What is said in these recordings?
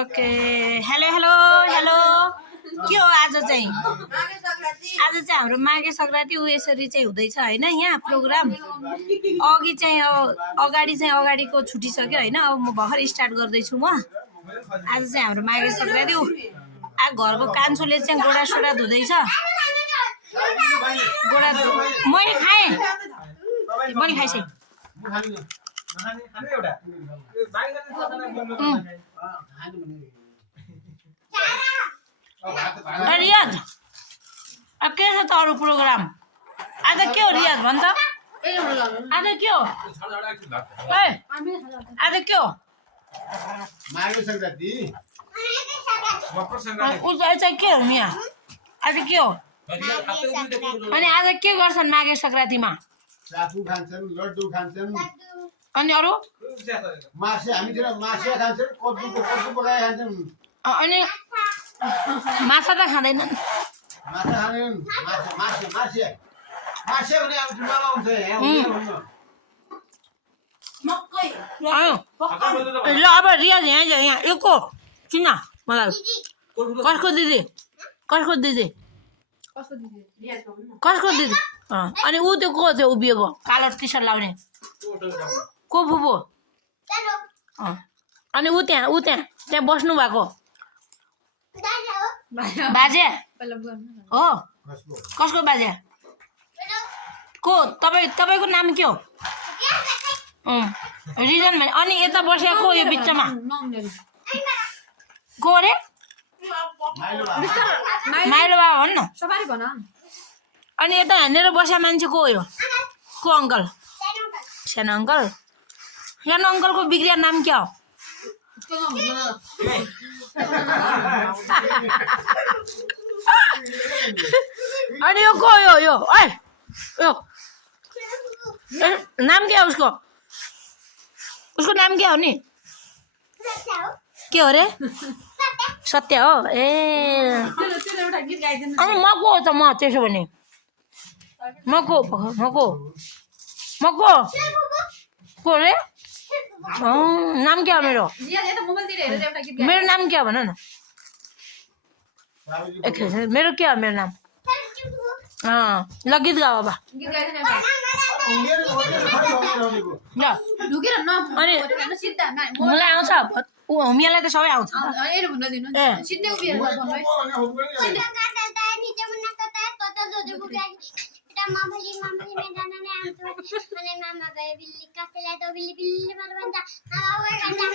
okay hello hello hello के हो आज चाहिँ हाम्रो माघे संक्रान्ति यसरी चाहिँ हुँदैछ हैन यहाँ प्रोग्राम अघि चाहिँ अगाडिको छुटिसक्यो हैन अब म भर्खर स्टार्ट गर्दै छु म आज चाहिँ हाम्रो माघे संक्रान्ति आ घरको कान्छोले चाहिँ गोडा सोडा धुदैछ गोडा मैले खाएँ मैले खाइसकेँ रियाज अब के छ त अरू प्रोग्राम आज के हो रियाज भन्छ आज के हो आज के हो माघे संक्रान्ति चाहिँ के हो यहाँ आज के हो अनि आज के गर्छन् माघे संक्रान्तिमा सातु खान्छन् लड्डु खान्छन् अनि अरू माछा हामीतिर माछा खान्छन् कद्दु पकाए खान्छन् अनि माछा त खाँदैनन् माछा खाँदैनन् माछा भने अब जुमामा हुन्छ ल अब रियाज यहाँ यो को चिन्न मलाई कसको दिदी अनि ऊ त्यो को थियो उभिएको कालो टी सर्ट लाउने को फुपू अनि ऊ त्यहाँ बस्नु भएको बाजे हो कसको बाजे को तपाईँको नाम के हो रिजन भने अनि यता बसेको यो बिचमा को रे माइलो बाबा भन् न अनि यता हिँडेर बस्या मान्छे को हो यो को अङ्कल सानो अङ्कल अङ्कलको बिग्रिया नाम क्या हो अनि यो को यो नाम क्या उसको नाम क्या हो नि के हो रे सत्य हो ए अनि म को हो त म त्यसो भने म को रे नाम क्या हो मेरो नाम क्या भन न मेरो के हो मेरो नाम ल गीत गा बाबा अनि मलाई आउँछ हुमियालाई त सबै आउँछ मामली में जाना नहीं आम तो मैंने मामा गए बिल्ली का खिलाया तो बिल्ली मर बन जा मामा हुए गंजा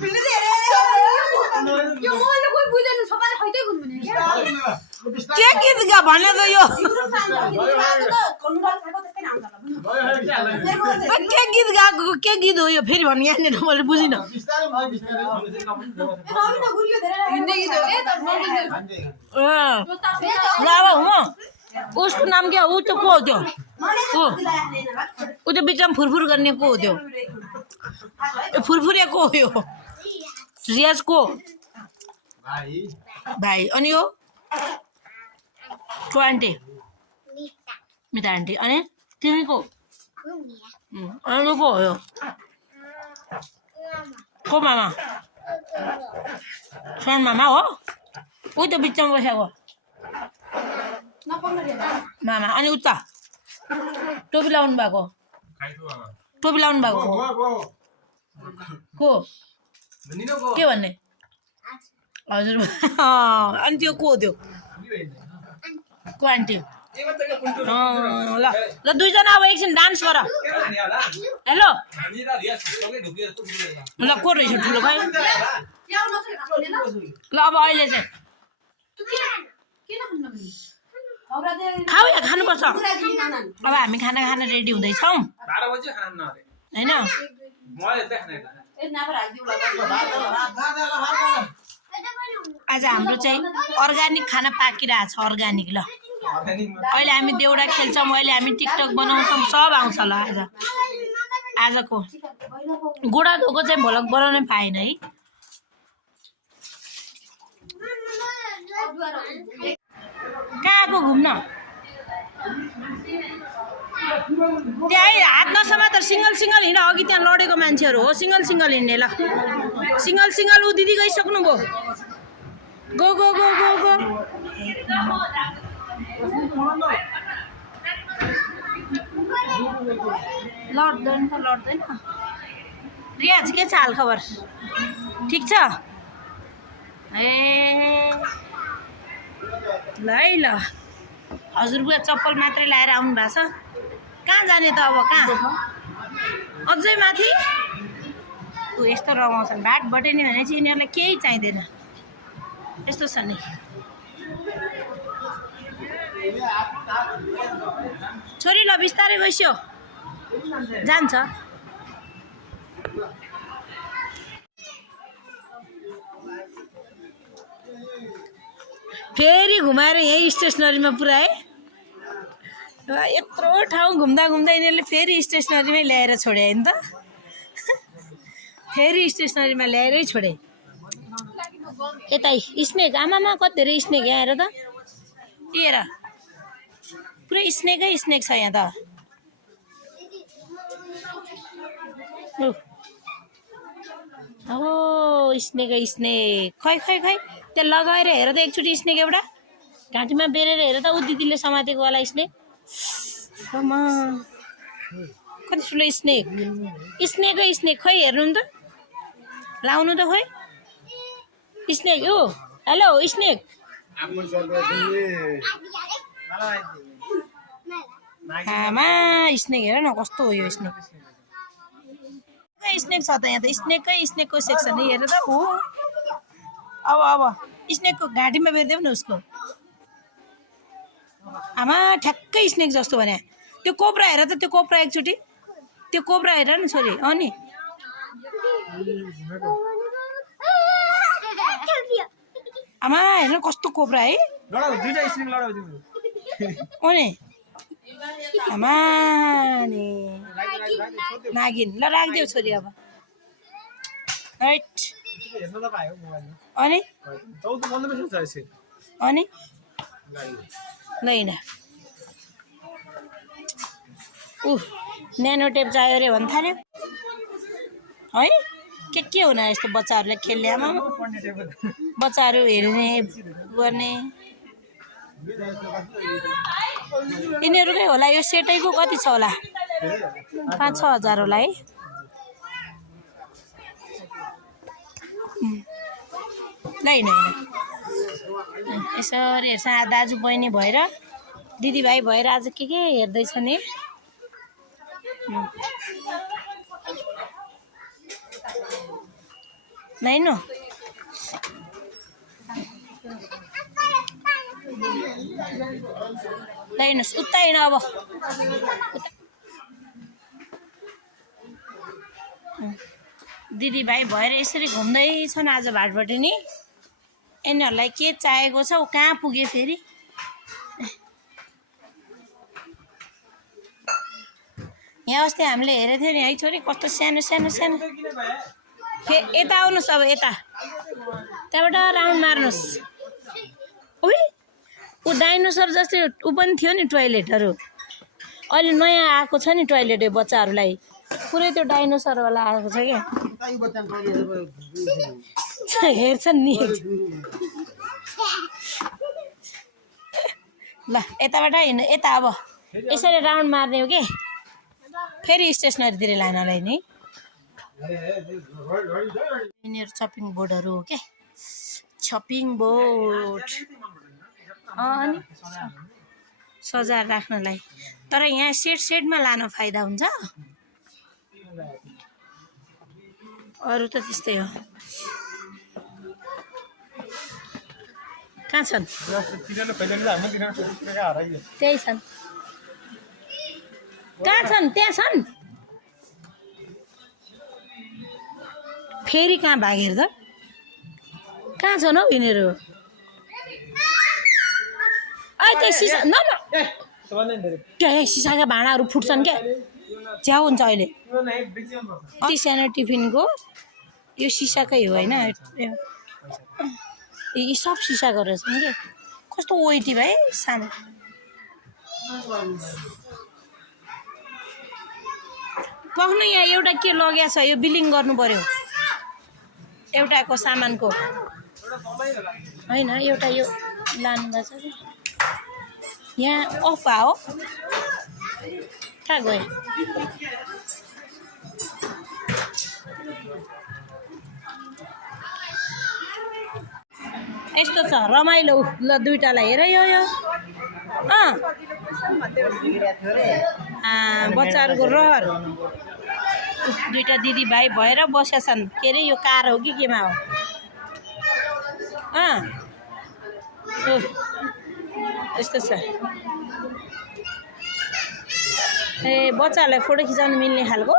बिल्ली दे रे यो मोले कोही बुझेन सबैले खैतै गुन्ने के गीत गा भने त यो के गीत गाएको के गीत हो यो फेरि भन्नु यहाँनिर मैले बुझिन उसको नाम क्या ऊ त्यो को हो त्यो ऊ त्यो बिचमा फुरफुर गर्ने को हो त्यो फुरफुरे को हो यो रियाज को भाइ अनि यो ठो आन्टी मिता आन्टी अनि तिमी को अनि को हो यो को मामा सानो मामा हो ऊ त्यो बिचमा बसेको मामा अनि उता टोपी लाउनु भएको को के भन्ने हजुर अनि त्यो को त्यो को आन्टी ल दुईजना अब एकछिन डान्स गर हेलो ल को रहेछ ठुलो भाइ ल अब अहिले चाहिँ खाऊ या खानुपर्छ अब हामी खाना खान रेडी हुँदैछौँ होइन आज हाम्रो चाहिँ अर्ग्यानिक खाना पाकिरहेछ अर्ग्यानिक ल अहिले हामी देउडा खेल्छौँ अहिले हामी टिकटक बनाउँछौँ सब आउँछ ल आजको गोडा धोको चाहिँ भ्लग बनाउनै पाएन है कहाँ आएको घुम्न त्यही हात नसमातेर सिङ्गल सिङ्गल हिँड अघि त्यहाँ लडेको मान्छेहरू हो सिङ्गल सिङ्गल हिँड्ने ल सिङ्गल सिङ्गल ऊ दिदी गइसक्नु भयो go go go go go लड्दैन त लड्दैन रियाज के छ हाल खबर ठिक छ ए ल है ल हजुरबुवा चप्पल मात्रै ल्याएर आउनु भएको छ कहाँ जाने त अब कहाँ अझै माथि ऊ यस्तो रमाउँछन् भाटबटे नि भने चाहिँ यिनीहरूलाई केही चाहिँदैन यस्तो छ नि छोरी ल बिस्तारै बस्यो जान्छ फेरि घुमाएर यही स्टेसनरीमा पुऱ्याए यत्रो ठाउँ घुम्दा घुम्दा यिनीहरूले फेरि स्टेसनरीमै ल्याएर छोडे होइन त फेरि स्टेसनरीमा ल्याएरै छोडे यतै स्नेक आमामा कति धेरै स्नेक यहाँ हेर त हेर पुरै स्नेकै स्नेक छ यहाँ त हो स्नेकै स्नेक खै खै खै त्यो लगाएर हेर त एकचोटि स्नेक एउटा घाँटीमा बेरेर हेर त ऊ दिदीले समातेको वाला स्नेक कति ठुलो स्नेक स्नेकै स्नेक खै हेर्नु नि त लाउनु त खोइ स्नेक ओ हेलो स्नेक आमा स्नेक हेर न कस्तो हो यो स्नेक स्नेक छ त यहाँ त स्नेकै स्नेकको सेक्सन हेर त हो अब स्नेकको घाँटीमा बेरिदेऊ न उसको आमा ठ्याक्कै स्नेक जस्तो भने त्यो कोब्रा हेर त त्यो कोब्रा एकचोटि त्यो कोब्रा हेर नि छोरी अनि आमा हेर्न कस्तो कोब्रा है अनि आमा नि नागिन ल राखिदेऊ छोरी अब राइट अनि अनि लैन न्यानो टेप चाहियो अरे भन्न थाल्यो है के हुन यस्तो बच्चाहरूले खेल्ने आमा बच्चाहरू हेर्ने गर्ने यिनीहरूकै होला यो सेटैको कति छ होला 5-6 हजार होला है लैन यसरी हेर्छ दाजु बहिनी भएर दिदीभाइ भएर आज के हेर्दैछ नि लैन लैनस् उता हिँड अब दिदीभाइ भएर यसरी घुम्दैछन् आज भाटबटे नि यिनीहरूलाई के चाहिएको छ ऊ कहाँ पुगे फेरि यहाँ अस्ति हामीले हेरेको थियौँ नि है छोरी कस्तो सानो सानो सानो यता आउनुहोस् अब यता त्यहाँबाट राउन्ड मार्नुहोस् उही ऊ डाइनोसर जस्तै ऊ पनि थियो नि टोइलेटहरू अहिले नयाँ आएको छ नि टोइलेट बच्चाहरूलाई पुरै त्यो डाइनोसरवाला आएको छ क्या हेर्छन् नि ल यताबाट हिँड्नु यता अब यसरी राउन्ड मार्ने हो कि फेरि स्टेसनरीतिर लानलाई नि यिनीहरू चपिङ बोर्डहरू हो क्या चपिङ बोर्ड अनि सजाएर राख्नलाई तर यहाँ सेटमा लान फाइदा हुन्छ अरू त त्यस्तै हो कहाँ छन् त्यही छन् कहाँ छन् त्यहाँ छन् फेरि कहाँ भागेर त कहाँ छन् हौ यिनीहरू त्यो सिसा न त्यहाँ सिसाका भाँडाहरू फुट्छन् क्या च्याउ हुन्छ अहिले अति सानो टिफिनको यो सिसाकै हो होइन यी सब सिसाको रहेछन् कि कस्तो वेटी भाइ सानो पख्नु यहाँ एउटा के लगेको छ यो बिलिङ गर्नु पर्यो एउटाको सामानको होइन एउटा यो लानु भएको छ कि यहाँ अफ हो कहाँ गयो यस्तो छ रमाइलो ल दुईटालाई हेर यो बच्चाहरूको रहर दुईटा दिदी भाइ भएर बसेका छन् के अरे यो कार हो कि केमा हो यस्तो छ ए बच्चाहरूलाई फोटो खिचाउनु मिल्ने खालको